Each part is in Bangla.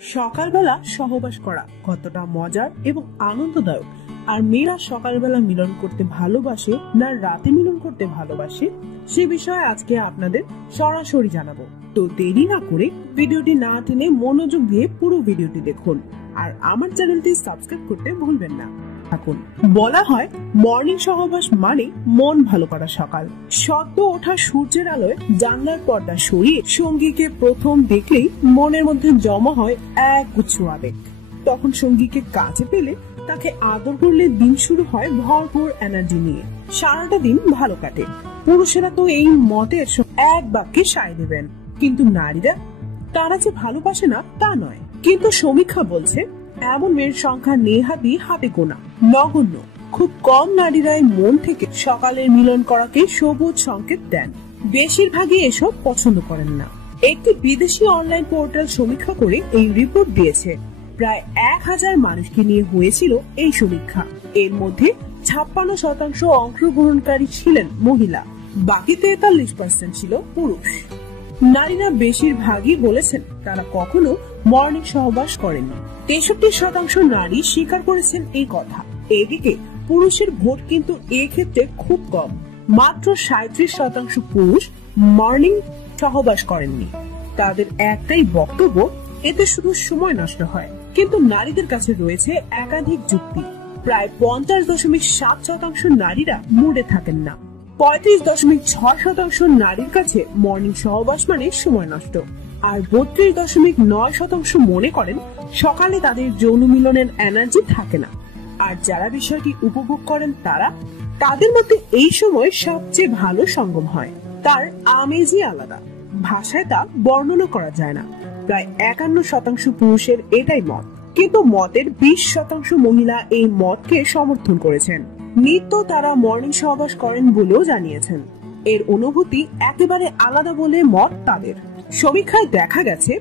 সকালবেলা সহবাস করা কতটা মজার এবং আনন্দদায়ক, আর মেয়েরা সকালবেলা মিলন করতে ভালোবাসে না রাতে মিলন করতে ভালোবাসে সে বিষয়ে আজকে আপনাদের সরাসরি জানাবো। তো দেরি না করে ভিডিওটি না টেনে মনোযোগ দিয়ে পুরো ভিডিওটি দেখুন, আর আমার চ্যানেলটি সাবস্ক্রাইব করতে ভুলবেন না। বলা হয় মর্নিং সহবাস মানে মন ভালো করা সকাল। সদ্য ওঠা সূর্যের আলোয় জানলার পর্দা সরিয়ে সঙ্গীকে প্রথম দেখলেই মনের মধ্যে জমা হয় এক গুচ্ছ আবেগ। তখন সঙ্গীকে কাছে পেলে তাকে আদর করলে দিন শুরু হয় ভরপুর এনার্জি নিয়ে, সারাটা দিন ভালো কাটে। পুরুষেরা তো এই মতের এক বাক্যে সায় দেবেন, কিন্তু নারীরা তারা যে ভালোবাসে না তা নয়। কিন্তু সমীক্ষা বলছে এমন মেয়ের সংখ্যা নেহাতি হাতে গোনা, নগণ্য। খুব কম নারীরাই মন থেকে সকালের মিলন করাকে সবুজ সংকেত দেন। বেশিরভাগই এসব পছন্দ করেন না। একটি বিদেশি অনলাইন পোর্টাল সমীক্ষা করে এই রিপোর্ট দিয়েছে। প্রায় 1000 মানুষকে নিয়ে হয়েছিল এই সমীক্ষা। এর মধ্যে 56% অংশগ্রহণকারী ছিলেন মহিলা, বাকি 43% ছিল পুরুষ। নারীরা বেশিরভাগই বলেছেন তারা কখনো মর্নিং সহবাস করেননি। 63% নারী স্বীকার করেছেন এই কথা। এদিকে পুরুষের ভোট কিন্তু এক্ষেত্রে খুব কম, মাত্র 37% পুরুষ মর্নিং সহবাস করেননি। তাদের একটাই বক্তব্য, এতে শুধু সময় নষ্ট হয়। কিন্তু নারীদের কাছে রয়েছে একাধিক যুক্তি। প্রায় 50.7% নারীরা মুডে থাকেন না। 35.6% নারীর কাছে মর্নিং সহবাস মানে সময় নষ্ট, আর 32.9% মনে করেন সকালে তাদের যৌন মিলনের এনার্জি থাকে না। আর যারা বিষয়টি উপভোগ করেন তাদের মধ্যে এই সময় সবচেয়ে ভালো সঙ্গম হয়। তার আমেজই আলাদা, ভাষায় তা বর্ণনা করা যায় না। প্রায় 51% পুরুষের এটাই মত, কিন্তু মতের 20% মহিলা এই মতকে সমর্থন করেছেন। নিত্য তারা মর্নিং সহবাস করেন বলেও জানিয়েছেন। এর অনুভূতি একেবারে আলাদা বলে মত তাদের। সমীক্ষায় দেখা গেছে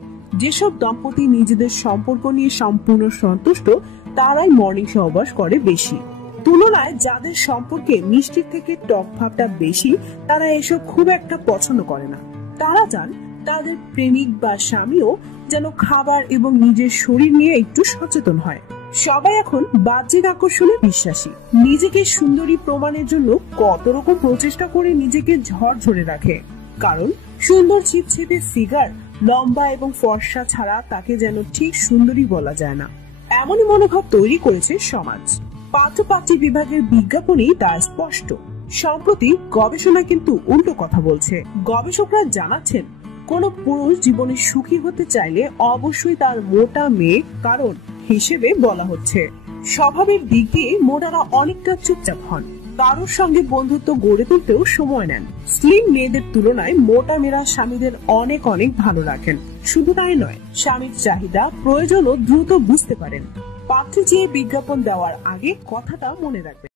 যেসব দম্পতি নিজেদের সম্পর্ক নিয়ে সম্পূর্ণ সন্তুষ্ট তারাই মর্নিং সহবাস করে বেশি। তুলনায় যাদের সম্পর্কে মিষ্টির থেকে টক ভাবটা বেশি তারা এসব খুব একটা পছন্দ করে না। তারা চান তাদের প্রেমিক বা স্বামীও যেন খাবার এবং নিজের শরীর নিয়ে একটু সচেতন হয়। সবাই এখন বাহ্যিক আকর্ষণে বিশ্বাসী। নিজেকে সুন্দরী প্রমাণের জন্য কত রকম প্রচেষ্টা করে নিজেকে ঝরঝরে রাখে, কারণ সুন্দর ছিপছিপে ফিগার, লম্বা এবং ফর্সা ছাড়া তাকে যেন ঠিক সুন্দরী বলা যায় না, এমনই মনোভাব তৈরি করেছে সমাজ। পাত্রপাত্রী বিভাগের বিজ্ঞাপনেই তা স্পষ্ট। সম্প্রতি গবেষণা কিন্তু উল্টো কথা বলছে। গবেষকরা জানাচ্ছেন কোন পুরুষ জীবনে সুখী হতে চাইলে অবশ্যই তার মোটা মেয়ে কারণ হিসেবে বলা হচ্ছে। স্বভাবের দিক দিয়ে মোটারা অনেকটা চুপচাপ হন, কারোর সঙ্গে বন্ধুত্ব গড়ে তুলতেও সময় নেন। স্লিম মেয়েদের তুলনায় মোটা মেয়েরা স্বামীদের অনেক অনেক ভালো রাখেন। শুধু তাই নয়, স্বামীর চাহিদা প্রয়োজনও দ্রুত বুঝতে পারেন। পাত্রী চেয়ে বিজ্ঞাপন দেওয়ার আগে কথাটা মনে রাখবেন।